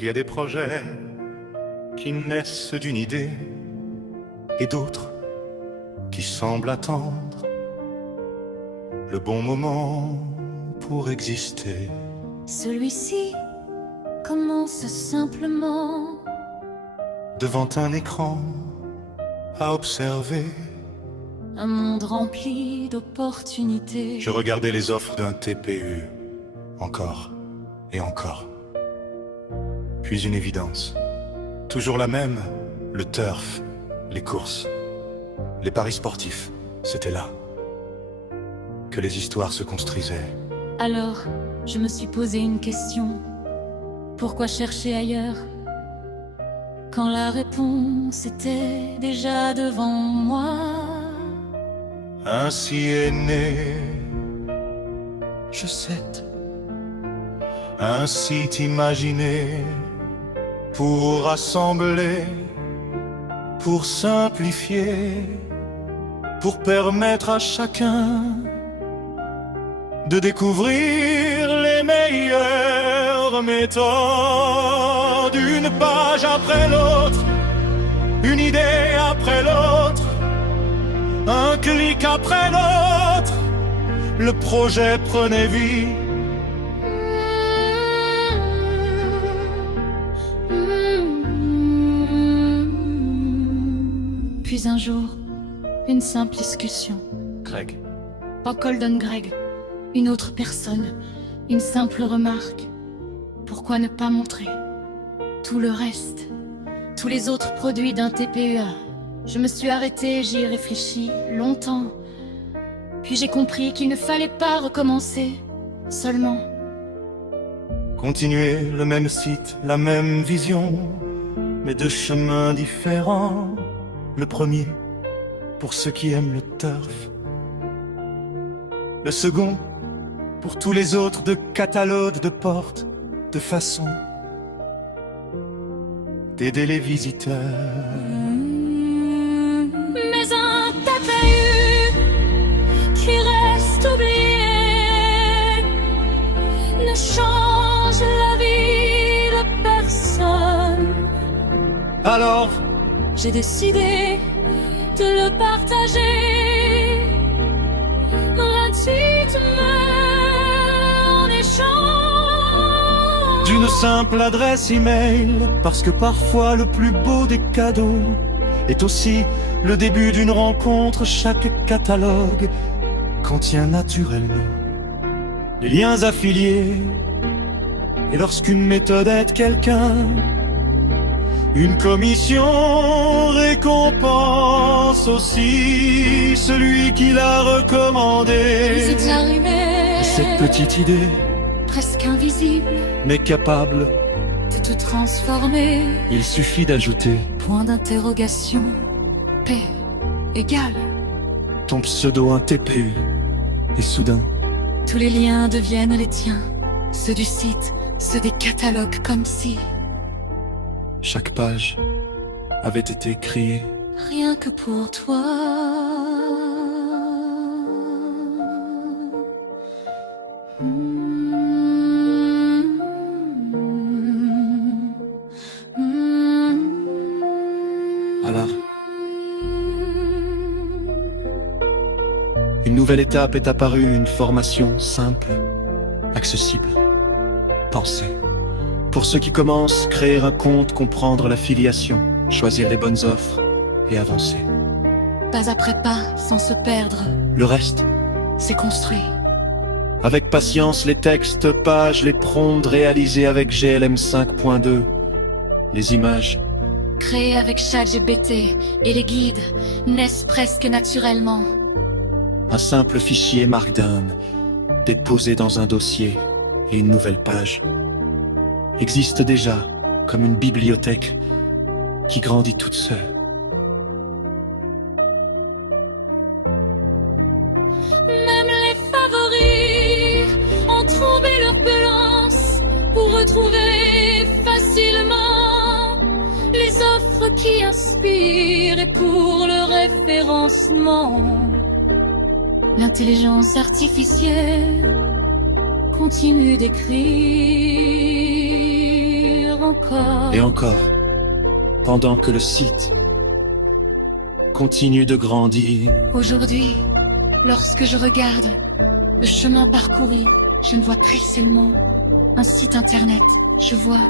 Il y a des projets qui naissent d'une idée et d'autres qui semblent attendre le bon moment pour exister. Celui-ci commence simplement Devant un écran à observer. un monde rempli d'opportunités. Je regardais les offres d'un TPE, encore et encore. Puis une évidence, toujours la même, le turf, les courses, les paris sportifs, c'était là que les histoires se construisaient. Alors, je me suis posé une question. Pourquoi chercher ailleurs quand la réponse était déjà devant moi? Ainsi est né, je sais, ainsi t'imaginer, pour rassembler, pour simplifier, pour permettre à chacun de découvrir les meilleures méthodes. Une page après l'autre, une idée après l'autre, un clic après l'autre, le projet prenait vie. Puis un jour, une simple discussion. Greg, Pas Golden Greg, une autre personne, une simple remarque. Pourquoi ne pas montrer tout le reste, tous les autres produits d'un TPEA? Je me suis arrêtée, j'y ai réfléchi longtemps. Puis j'ai compris qu'il ne fallait pas recommencer seulement. continuer le même site, la même vision, mais de chemins différents. Le premier, pour ceux qui aiment le turf. Le second, pour tous les autres, de catalogues, de portes, de façons d'aider les visiteurs. Mais un TPU qui reste oublié ne change la vie de personne. Alors, J'ai décidé de le partager gratuitement en échange d'une simple adresse email, parce que parfois le plus beau des cadeaux est aussi le début d'une rencontre. Chaque catalogue contient naturellement les liens affiliés. Et lorsqu'une méthode aide quelqu'un, une commission récompense aussi celui qui l'a recommandé. C'est arrivé, Cette petite idée, presque invisible, mais capable, de tout transformer. il suffit d'ajouter Point d'interrogation, P égale. ton pseudo, un TPU, et soudain, Tous les liens deviennent les tiens, ceux du site, ceux des catalogues, comme si chaque page avait été créée rien que pour toi. Alors, une nouvelle étape est apparue, une formation simple, accessible, pensée. Pour ceux qui commencent, créer un compte, comprendre l'affiliation, choisir les bonnes offres et avancer. Pas après pas, sans se perdre, Le reste, c'est construit. avec patience, les textes, pages, les prompts réalisés avec GLM 5.2, les images, Créé avec ChatGPT et les guides naissent presque naturellement. un simple fichier Markdown, déposé dans un dossier et une nouvelle page, existe déjà comme une bibliothèque qui grandit toute seule. Même les favoris ont trouvé leur balance pour retrouver facilement les offres qui inspirent et pour le référencement. L'intelligence artificielle continue d'écrire encore. Et encore, pendant que le site continue de grandir. Aujourd'hui, lorsque je regarde le chemin parcouru, je ne vois plus seulement un site internet, je vois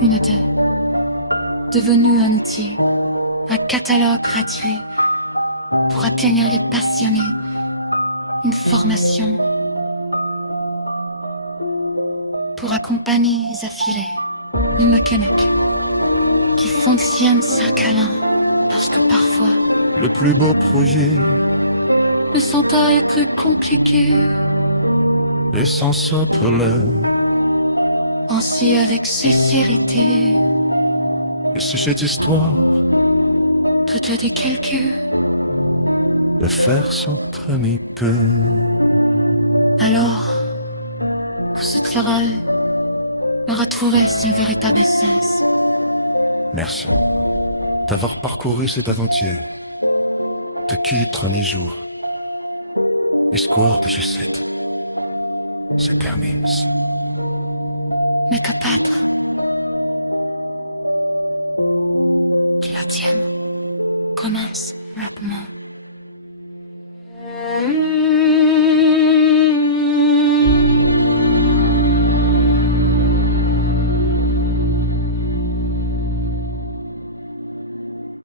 une œuvre devenue un outil, un catalogue gratuit pour atteindre les passionnés, une formation pour accompagner les affilés, une mécanique qui fonctionne sans câlin, parce que parfois Le plus beau projet le sentant est plus compliqué. est sans s'appeler. Ainsi avec sincérité, Et c'est cette histoire peut-être des quelques. de faire s'entraîner peu. Alors, que ce travail aura trouvé son véritable sens. Merci d'avoir parcouru cette aventure de quitte un jour. L'espoir de G7 se termine. Mais que peut-être que la tienne commence rapidement.